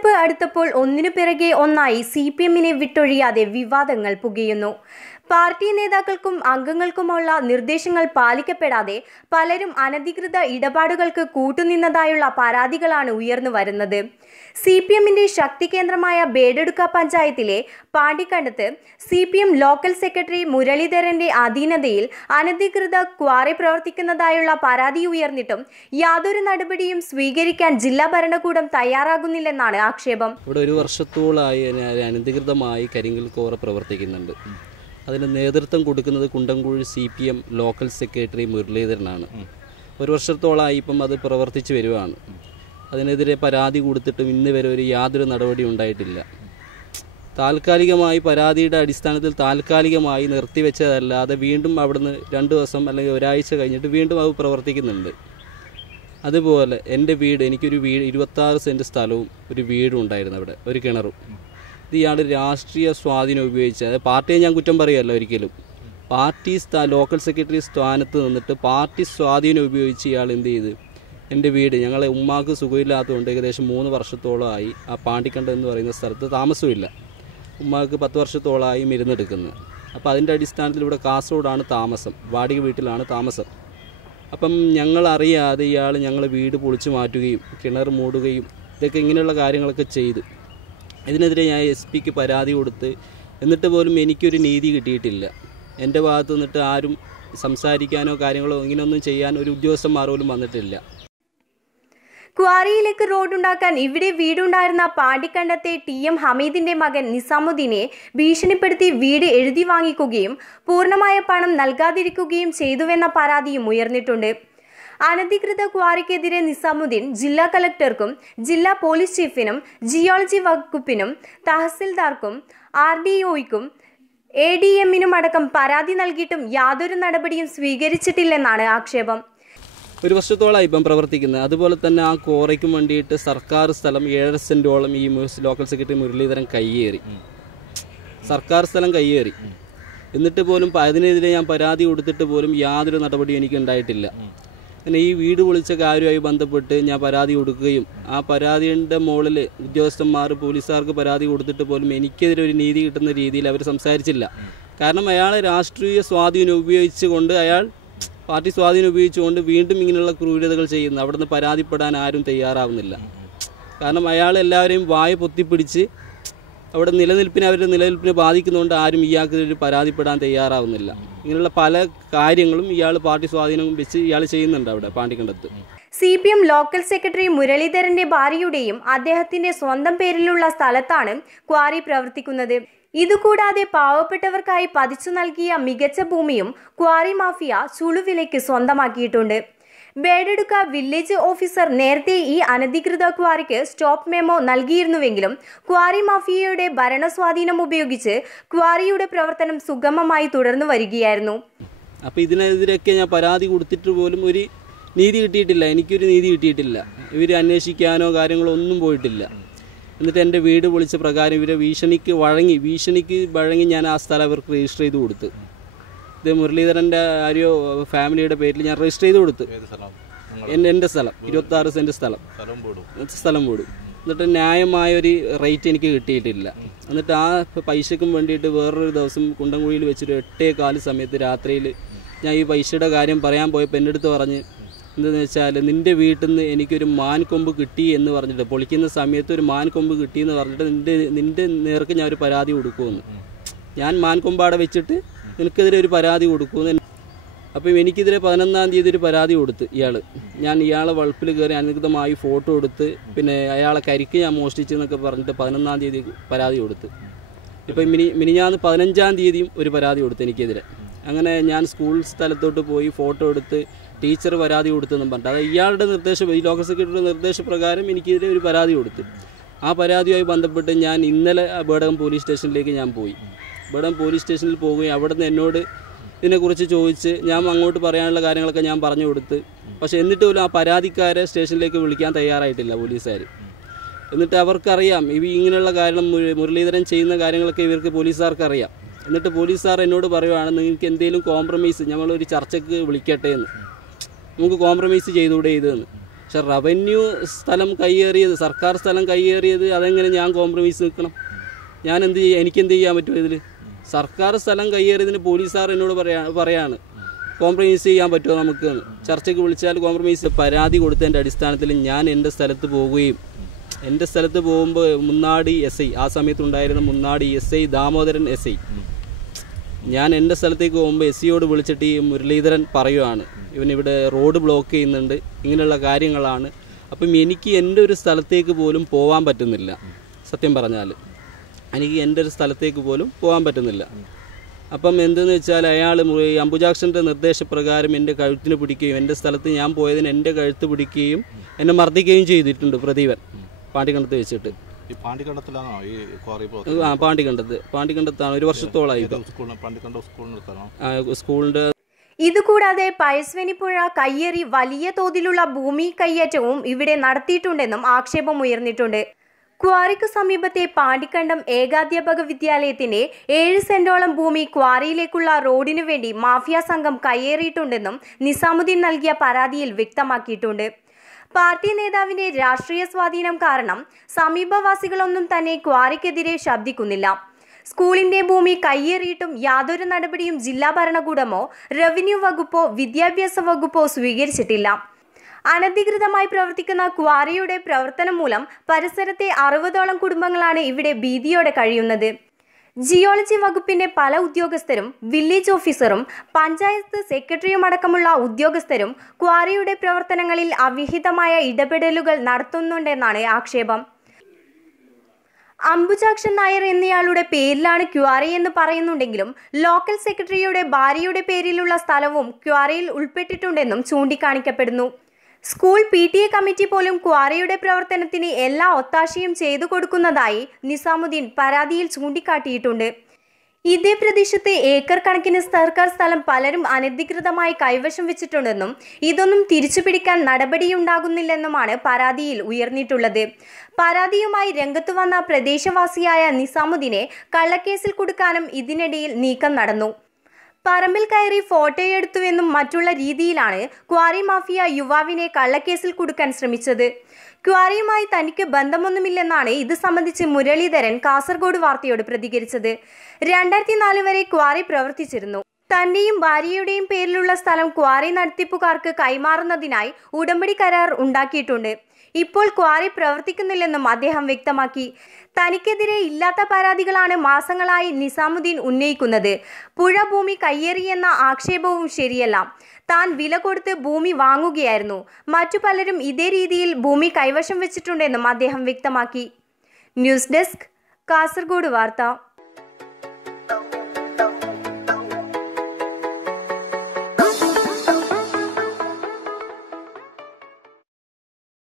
തെരഞ്ഞെടുപ്പ് അടുത്തപ്പോൾ ഒന്നിനു പിറകെ ഒന്നായി CPM-നെ വിട്ടൊഴിയാതെ വിവാദങ്ങൾ പുകയുന്നു. പാർട്ടി നേതാക്കൾക്കും അംഗങ്ങൾക്കുമുള്ള നിർദ്ദേശങ്ങൾ പാലിക്കപ്പെടാതെ പലരും അനധികൃത ഇടപാടുകൾക്ക് കൂട്ടുനിന്നതായുള്ള പരാതികളാണ് ഉയർന്നു വരുന്നത്. CPM-ന്റെ ശക്തി കേന്ദ്രമായ ബേഡെടുക്ക പഞ്ചായത്തിലെ പാണ്ടിക്കണ്ടത്ത് CPM ലോക്കൽ സെക്രട്ടറി മുരളീധരന്റെ അധീനതയിൽ അനധികൃത ക്വാറി പ്രവർത്തിക്കുന്നതായുള്ള പരാതി ഉയർന്നിട്ടും യാതൊരു നടപടിയും സ്വീകരിക്കാൻ ജില്ലാ ഭരണകൂടം തയ്യാറാകുന്നില്ലെന്നാണ് ആക്ഷേപം. ഇവിടെ ഒരു വർഷത്തോളമായി അനധികൃതമായി കരിങ്കൽ ക്വാറി പ്രവർത്തിക്കുന്നുണ്ട്. അതിന് നേതൃത്വം കൊടുക്കുന്നത് കുണ്ടംകുഴി CPM ലോക്കൽ സെക്രട്ടറി മുരളീധരനാണ്. ഒരു വർഷത്തോളമായി ഇപ്പം അത് പ്രവർത്തിച്ചു വരുവാണ്. അതിനെതിരെ പരാതി കൊടുത്തിട്ടും ഇന്ന് വരെ യാതൊരു നടപടി ഉണ്ടായിട്ടില്ല. താൽക്കാലികമായി പരാതിയുടെ അടിസ്ഥാനത്തിൽ താൽക്കാലികമായി നിർത്തിവെച്ചതല്ലാതെ വീണ്ടും അവിടുന്ന് 2 ദിവസം അല്ലെങ്കിൽ ഒരാഴ്ച കഴിഞ്ഞിട്ട് വീണ്ടും അത് പ്രവർത്തിക്കുന്നുണ്ട്. അതുപോലെ എൻ്റെ വീട്, എനിക്കൊരു വീട് 26 സെൻറ്റ് സ്ഥലവും ഒരു വീടും ഉണ്ടായിരുന്നു അവിടെ, ഒരു കിണറും. ഇത് ഇയാൾ രാഷ്ട്രീയ സ്വാധീനം ഉപയോഗിച്ച്, അതായത് പാർട്ടിയെ ഞാൻ കുറ്റം പറയുകയല്ല ഒരിക്കലും, പാർട്ടി ലോക്കൽ സെക്രട്ടറി സ്ഥാനത്ത് നിന്നിട്ട് പാർട്ടി സ്വാധീനം ഉപയോഗിച്ച് ഇയാൾ എന്ത് ചെയ്ത് എൻ്റെ വീട്, ഞങ്ങളെ ഉമ്മാക്ക് സുഖമില്ലാത്തതുകൊണ്ട് ഏകദേശം 3 വർഷത്തോളമായി ആ പാണ്ടിക്കണ്ടം എന്ന് പറയുന്ന സ്ഥലത്ത് താമസമില്ല. ഉമ്മാക്ക് 10 വർഷത്തോളമായി മരുന്നെടുക്കുന്നത്. അപ്പോൾ അതിൻ്റെ അടിസ്ഥാനത്തിൽ ഇവിടെ കാസർഗോഡാണ് താമസം, വാടക വീട്ടിലാണ് താമസം. അപ്പം ഞങ്ങളറിയാതെ ഇയാൾ ഞങ്ങൾ വീട് പൊളിച്ചു മാറ്റുകയും കിണർ മൂടുകയും ഇതൊക്കെ ഇങ്ങനെയുള്ള കാര്യങ്ങളൊക്കെ ചെയ്ത്, ഇതിനെതിരെ ഞാൻ SP-ക്ക് പരാതി കൊടുത്ത് എന്നിട്ട് പോലും എനിക്കൊരു നീതി കിട്ടിയിട്ടില്ല. എൻ്റെ ഭാഗത്ത് നിന്നിട്ട് ആരും സംസാരിക്കാനോ കാര്യങ്ങളോ ഇങ്ങനെയൊന്നും ചെയ്യാൻ ഒരു ഉദ്യോഗസ്ഥന്മാർ പോലും വന്നിട്ടില്ല. ക്വാറിയിലേക്ക് റോഡുണ്ടാക്കാൻ ഇവിടെ വീടുണ്ടായിരുന്ന പാണ്ടിക്കണ്ടത്തെ TM ഹമീദിന്റെ മകൻ നിസാമുദ്ദീനെ ഭീഷണിപ്പെടുത്തി വീട് എഴുതി വാങ്ങിക്കുകയും പൂർണ്ണമായ പണം നൽകാതിരിക്കുകയും ചെയ്തുവെന്ന പരാതിയും ഉയർന്നിട്ടുണ്ട്. അനധികൃത ക്വാറിക്കെതിരെ നിസാമുദ്ദീൻ ജില്ലാ കളക്ടർക്കും ജില്ലാ പോലീസ് ചീഫിനും ജിയോളജി വകുപ്പിനും തഹസിൽദാർക്കും RDOയ്ക്കും ADM-നും അടക്കം പരാതി നൽകിയിട്ടും യാതൊരു നടപടിയും സ്വീകരിച്ചിട്ടില്ലെന്നാണ് ആക്ഷേപം. ഒരു വർഷത്തോളമായി ഇപ്പം പ്രവർത്തിക്കുന്നത്. അതുപോലെ തന്നെ ആ ക്വാറിക്കും വേണ്ടിയിട്ട് സർക്കാർ സ്ഥലം 7.5 സെൻറ്റോളം ഈ ലോക്കൽ സെക്രട്ടറി മുരളീധരൻ കയ്യേറി, സർക്കാർ സ്ഥലം കയ്യേറി. എന്നിട്ട് പോലും അതിനെതിരെ ഞാൻ പരാതി കൊടുത്തിട്ട് പോലും യാതൊരു നടപടിയും എനിക്ക് ഉണ്ടായിട്ടില്ല. പിന്നെ ഈ വീട് പൊളിച്ച കാര്യവുമായി ബന്ധപ്പെട്ട് ഞാൻ പരാതി കൊടുക്കുകയും ആ പരാതിയുടെ മുകളിൽ ഉദ്യോഗസ്ഥന്മാർ പോലീസുകാർക്ക് പരാതി കൊടുത്തിട്ട് പോലും എനിക്കെതിരെ ഒരു നീതി കിട്ടുന്ന രീതിയിൽ അവർ സംസാരിച്ചില്ല. കാരണം അയാളെ രാഷ്ട്രീയ സ്വാധീനം ഉപയോഗിച്ചുകൊണ്ട്, പാർട്ടി സ്വാധീനം ഉപയോഗിച്ചുകൊണ്ട് വീണ്ടും ഇങ്ങനെയുള്ള ക്രൂരതകൾ ചെയ്യുന്നു. അവിടുന്ന് പരാതിപ്പെടാൻ ആരും തയ്യാറാവുന്നില്ല. കാരണം അയാൾ എല്ലാവരെയും വായ പൊത്തിപ്പിടിച്ച് അവിടെ അവരുടെ നിലനിൽപ്പിനെ ബാധിക്കുന്നതുകൊണ്ട് ആരും ഇയാൾക്കെതിരെ പരാതിപ്പെടാൻ തയ്യാറാവുന്നില്ല. ഇങ്ങനെയുള്ള പല കാര്യങ്ങളും ഇയാൾ പാർട്ടി സ്വാധീനം വെച്ച് ഇയാൾ ചെയ്യുന്നുണ്ട് അവിടെ പാണ്ടിക്കണ്ടത്ത്. CPM ലോക്കൽ സെക്രട്ടറി മുരളീധരന്റെ ഭാര്യയുടെയും അദ്ദേഹത്തിന്റെ സ്വന്തം പേരിലുള്ള സ്ഥലത്താണ് ക്വാറി പ്രവർത്തിക്കുന്നത്. ഇതുകൂടാതെ പാവപ്പെട്ടവർക്കായി പതിച്ചു നൽകിയ മികച്ച ഭൂമിയും ക്വാറി മാഫിയ ചുളുവിലയ്ക്ക് സ്വന്തമാക്കിയിട്ടുണ്ട്. ബേഡെടുക്ക വില്ലേജ് ഓഫീസർ നേരത്തെ ഈ അനധികൃത ക്വാറിക്ക് സ്റ്റോപ്പ് മെമ്മോ നൽകിയിരുന്നുവെങ്കിലും ക്വാറി മാഫിയയുടെ ഭരണസ്വാധീനം ഉപയോഗിച്ച് ക്വാറിയുടെ പ്രവർത്തനം സുഗമമായി തുടർന്നു വരികയായിരുന്നു. അപ്പോൾ ഇതിനെതിരെയൊക്കെ ഞാൻ പരാതി കൊടുത്തിട്ട് പോലും ഒരു നീതി കിട്ടിയിട്ടില്ല, എനിക്കൊരു നീതി കിട്ടിയിട്ടില്ല. ഇവർ അന്വേഷിക്കാനോ കാര്യങ്ങളോ ഒന്നും പോയിട്ടില്ല. എന്നിട്ട് എൻ്റെ വീട് പൊളിച്ച പ്രകാരം ഇവരെ ഭീഷണിക്ക് വഴങ്ങി ഞാൻ ആ സ്ഥലം അവർക്ക് രജിസ്റ്റർ ചെയ്ത് കൊടുത്ത്. ഇത് മുരളീധരൻ്റെ ആരോ ഫാമിലിയുടെ പേരിൽ ഞാൻ രജിസ്റ്റർ ചെയ്ത് കൊടുത്ത്. എൻ്റെ സ്ഥലം 26 സെൻറ്റ് സ്ഥലം പോടും. എന്നിട്ട് ന്യായമായൊരു റേറ്റ് എനിക്ക് കിട്ടിയിട്ടില്ല. എന്നിട്ട് ആ പൈസക്കും വേണ്ടിയിട്ട് വേറൊരു ദിവസം കുണ്ടംകുഴിയിൽ വെച്ചൊരു 8:15 സമയത്ത് രാത്രിയിൽ ഞാൻ ഈ പൈസയുടെ കാര്യം പറയാൻ പോയപ്പോൾ എൻ്റെ അടുത്ത് പറഞ്ഞ്, എന്താണെന്ന് വെച്ചാൽ നിൻ്റെ വീട്ടിൽ നിന്ന് എനിക്കൊരു മാൻകൊമ്പ് കിട്ടി എന്ന് പറഞ്ഞിട്ട്, പൊളിക്കുന്ന സമയത്ത് ഒരു മാൻകൊമ്പ് കിട്ടിയെന്ന് പറഞ്ഞിട്ട് നിൻ്റെ നേർക്ക് ഞാൻ ഒരു പരാതി കൊടുക്കുമെന്ന്. ഞാൻ മാൻകൊമ്പാടെ വെച്ചിട്ട് എനിക്കെതിരെ ഒരു പരാതി കൊടുക്കുമെന്ന്. അപ്പം എനിക്കെതിരെ 11-ാം തീയതി ഒരു പരാതി കൊടുത്ത് ഇയാളെ വളപ്പിൽ കയറി അനധികൃതമായി ഫോട്ടോ എടുത്ത്, പിന്നെ അയാളെ കരിക്ക് ഞാൻ മോഷ്ടിച്ചെന്നൊക്കെ പറഞ്ഞിട്ട് 11-ാം തീയതി പരാതി കൊടുത്ത്. ഇപ്പം മിനിഞ്ഞാന്ന് 15-ാം തീയതിയും ഒരു പരാതി കൊടുത്ത് എനിക്കെതിരെ. അങ്ങനെ ഞാൻ സ്കൂൾ സ്ഥലത്തോട്ട് പോയി ഫോട്ടോ എടുത്ത് ടീച്ചർ പരാതി കൊടുത്തെന്നും പറഞ്ഞിട്ട്, അത് ഇയാളുടെ ഈ ലോക്കൽ സെക്രട്ടറിയുടെ നിർദ്ദേശപ്രകാരം എനിക്കെതിരെ ഒരു പരാതി കൊടുത്ത്. ആ പരാതിയുമായി ബന്ധപ്പെട്ട് ഞാൻ ഇന്നലെ ബേഡകം പോലീസ് സ്റ്റേഷനിലേക്ക് ഞാൻ പോയി. ബേഡകം പോലീസ് സ്റ്റേഷനിൽ പോവുകയും അവിടെ നിന്ന് എന്നോട് ഇതിനെക്കുറിച്ച് ചോദിച്ച് ഞാൻ അങ്ങോട്ട് പറയാനുള്ള കാര്യങ്ങളൊക്കെ ഞാൻ പറഞ്ഞു കൊടുത്ത്. പക്ഷേ എന്നിട്ട് പോലും ആ പരാതിക്കാരെ സ്റ്റേഷനിലേക്ക് വിളിക്കാൻ തയ്യാറായിട്ടില്ല പോലീസുകാർ. എന്നിട്ട് അവർക്കറിയാം ഇങ്ങനെയുള്ള കാരണം മുരളീധരൻ ചെയ്യുന്ന കാര്യങ്ങളൊക്കെ ഇവർക്ക് പോലീസുകാർക്ക് അറിയാം. എന്നിട്ട് പോലീസുകാർ എന്നോട് പറയുവാണ്, നിങ്ങൾക്ക് എന്തെങ്കിലും കോംപ്രമൈസ്, ഞങ്ങളൊരു ചർച്ചയ്ക്ക് വിളിക്കട്ടെ എന്ന്, നമുക്ക് കോംപ്രമൈസ് ചെയ്തുകൂടെ ഇതെന്ന്. പക്ഷെ റവന്യൂ സ്ഥലം കയ്യേറിയത്, സർക്കാർ സ്ഥലം കയ്യേറിയത്, അതെങ്ങനെ ഞാൻ കോംപ്രമൈസ് നിൽക്കണം? ഞാൻ എന്ത് ചെയ്യാം? എനിക്കെന്ത് ചെയ്യാൻ പറ്റും ഇതിൽ? സർക്കാർ സ്ഥലം കയ്യേറിയതിന് പോലീസുകാർ എന്നോട് പറയാണ് കോംപ്രമൈസ് ചെയ്യാൻ പറ്റുമോ നമുക്ക്? ചർച്ചയ്ക്ക് വിളിച്ചാൽ കോംപ്രമൈസ്. പരാതി കൊടുത്തതിൻ്റെ അടിസ്ഥാനത്തിൽ ഞാൻ എൻ്റെ സ്ഥലത്ത് പോവുകയും എൻ്റെ സ്ഥലത്ത് പോകുമ്പോൾ മുന്നാടി SI, ആ സമയത്തുണ്ടായിരുന്ന മുന്നാടി SI ദാമോദരൻ SI, ഞാൻ എൻ്റെ സ്ഥലത്തേക്ക് പോകുമ്പോൾ SIയോട് വിളിച്ചിട്ട് ഈ മുരളീധരൻ പറയുവാണ്, ഇവനിവിടെ റോഡ് ബ്ലോക്ക് ചെയ്യുന്നുണ്ട്, ഇങ്ങനെയുള്ള കാര്യങ്ങളാണ്. അപ്പം എനിക്ക് എൻ്റെ ഒരു സ്ഥലത്തേക്ക് പോലും പോകാൻ പറ്റുന്നില്ല. സത്യം പറഞ്ഞാൽ എനിക്ക് എൻ്റെ ഒരു സ്ഥലത്തേക്ക് പോലും പോകാൻ പറ്റുന്നില്ല. അപ്പം എന്തെന്ന് വെച്ചാൽ അയാൾ അംബുജാക്ഷൻ്റെ നിർദ്ദേശപ്രകാരം എൻ്റെ കഴുത്തിന് പിടിക്കുകയും എൻ്റെ സ്ഥലത്ത് ഞാൻ പോയതിന് എൻ്റെ കഴുത്ത് പിടിക്കുകയും എന്നെ മർദ്ദിക്കുകയും ചെയ്തിട്ടുണ്ട് പ്രദീപൻ, പാണ്ടിക്കണ്ടത്ത് വെച്ചിട്ട്. പാണ്ടിക്കണ്ടത്താണ്. 1 വർഷത്തോളമായി സ്കൂളിൻ്റെ. ഇതുകൂടാതെ പയസ്വനിപ്പുഴ കയ്യേറി വലിയ തോതിലുള്ള ഭൂമി കയ്യേറ്റവും ഇവിടെ നടത്തിയിട്ടുണ്ടെന്നും ആക്ഷേപമുയർന്നിട്ടുണ്ട്. ക്വാറിക്ക് സമീപത്തെ പാണ്ടിക്കണ്ടം ഏകാധ്യാപക വിദ്യാലയത്തിന്റെ 7 സെന്റോളം ഭൂമി ക്വാറിയിലേക്കുള്ള റോഡിനു വേണ്ടി മാഫിയ സംഘം കയ്യേറിയിട്ടുണ്ടെന്നും നിസാമുദ്ദീൻ നൽകിയ പരാതിയിൽ വ്യക്തമാക്കിയിട്ടുണ്ട്. പാർട്ടി നേതാവിന്റെ രാഷ്ട്രീയ സ്വാധീനം കാരണം സമീപവാസികളൊന്നും തന്നെ ക്വാറിക്കെതിരെ ശബ്ദിക്കുന്നില്ല. സ്കൂളിന്റെ ഭൂമി കയ്യേറിയിട്ടും യാതൊരു നടപടിയും ജില്ലാ ഭരണകൂടമോ റവന്യൂ വകുപ്പോ വിദ്യാഭ്യാസ വകുപ്പോ സ്വീകരിച്ചിട്ടില്ല. അനധികൃതമായി പ്രവർത്തിക്കുന്ന ക്വാറിയുടെ പ്രവർത്തനം മൂലം പരിസരത്തെ 60ഓളം കുടുംബങ്ങളാണ് ഇവിടെ ഭീതിയോടെ കഴിയുന്നത്. ജിയോളജി വകുപ്പിന്റെ പല ഉദ്യോഗസ്ഥരും വില്ലേജ് ഓഫീസറും പഞ്ചായത്ത് സെക്രട്ടറിയും അടക്കമുള്ള ഉദ്യോഗസ്ഥരും ക്വാറിയുടെ പ്രവർത്തനങ്ങളിൽ അവിഹിതമായ ഇടപെടലുകൾ നടത്തുന്നുണ്ടെന്നാണ് ആക്ഷേപം. അംബുജാക്ഷൻ നായർ എന്നയാളുടെ പേരിലാണ് ക്വാറി എന്ന് പറയുന്നുണ്ടെങ്കിലും ലോക്കൽ സെക്രട്ടറിയുടെ ഭാര്യയുടെ പേരിലുള്ള സ്ഥലവും ക്വാറിയിൽ ഉൾപ്പെട്ടിട്ടുണ്ടെന്നും ചൂണ്ടിക്കാണിക്കപ്പെടുന്നു. സ്കൂൾ PTA കമ്മിറ്റി പോലും ക്വാറിയുടെ പ്രവർത്തനത്തിന് എല്ലാ ഒത്താശയും ചെയ്തു കൊടുക്കുന്നതായി നിസാമുദ്ദീൻ പരാതിയിൽ ചൂണ്ടിക്കാട്ടിയിട്ടുണ്ട്. ഇതേ പ്രദേശത്ത് ഏക്കർ കണക്കിന് സർക്കാർ സ്ഥലം പലരും അനധികൃതമായി കൈവശം വെച്ചിട്ടുണ്ടെന്നും ഇതൊന്നും തിരിച്ചുപിടിക്കാൻ നടപടിയുണ്ടാകുന്നില്ലെന്നുമാണ് പരാതിയിൽ ഉയർന്നിട്ടുള്ളത്. പരാതിയുമായി രംഗത്തു വന്ന പ്രദേശവാസിയായ നിസാമുദ്ദീനെ കള്ളക്കേസിൽ കുടുക്കാനും ഇതിനിടയിൽ നീക്കം നടന്നു. പറമ്പിൽ കയറി ഫോട്ടോയെടുത്തുവെന്നും മറ്റുള്ള രീതിയിലാണ് ക്വാറി മാഫിയ യുവാവിനെ കള്ളക്കേസിൽ കുടുക്കാൻ ശ്രമിച്ചത്. ക്വാറിയുമായി തനിക്ക് ബന്ധമൊന്നുമില്ലെന്നാണ് ഇത് സംബന്ധിച്ച് മുരളീധരൻ കാസർഗോഡ് വാർത്തയോട് പ്രതികരിച്ചത്. 2004 വരെ ക്വാറി പ്രവർത്തിച്ചിരുന്നു. തന്റെയും ഭാര്യയുടെയും പേരിലുള്ള സ്ഥലം ക്വാറി നടത്തിപ്പുകാർക്ക് കൈമാറുന്നതിനായി ഉടമ്പടി കരാർ ഉണ്ടാക്കിയിട്ടുണ്ട്. ഇപ്പോൾ ക്വാറി പ്രവർത്തിക്കുന്നില്ലെന്നും അദ്ദേഹം വ്യക്തമാക്കി. തനിക്കെതിരെ ഇല്ലാത്ത പരാതികളാണ് മാസങ്ങളായി നിസാമുദ്ദീൻ ഉന്നയിക്കുന്നത്. പുഴ ഭൂമി കയ്യേറിയെന്ന ആക്ഷേപവും ശരിയല്ല. താൻ വില കൊടുത്ത് ഭൂമി വാങ്ങുകയായിരുന്നു. മറ്റു പലരും ഇതേ രീതിയിൽ ഭൂമി കൈവശം വെച്ചിട്ടുണ്ടെന്നും അദ്ദേഹം വ്യക്തമാക്കി. ന്യൂസ് ഡെസ്ക്, കാസർഗോഡ് വാർത്ത.